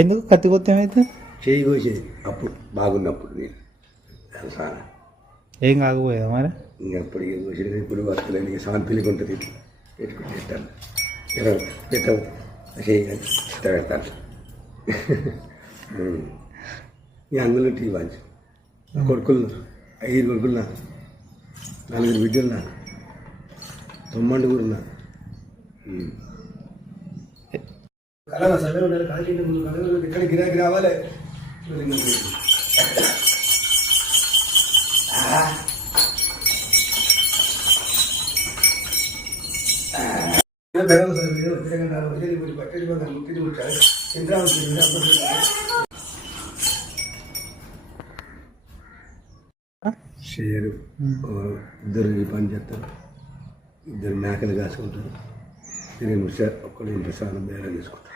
ఎందుకు కత్తి కొత్త ఏమైతే చేయి కోసేది అప్పుడు బాగున్నప్పుడు నేను సారా ఏం కాకపోయేదా మరి ఇంకప్పుడు ఇక కోసేది ఇప్పుడు వస్తలేదు ఇక సాంపిలికి ఉంటుంది పెట్టుకుని చేస్తాను పెట్టవు చేయాలి పెడతాను ఇక అందులో టీ వాంచు కొడుకులు 5 కొడుకులు నాకు 4 బిడ్డలు నాకు 9 నాకు కళ సమయం ఉండాలి కాకి ముందు కళ ఇక్కడ గిరాకి రావాలి షేరు 2 ఈ పని చేస్తారు 2 మేకలు కాసుకుంటారు 2 ఒక్కడు ఇంటి స్నానం బేరం చేసుకుంటారు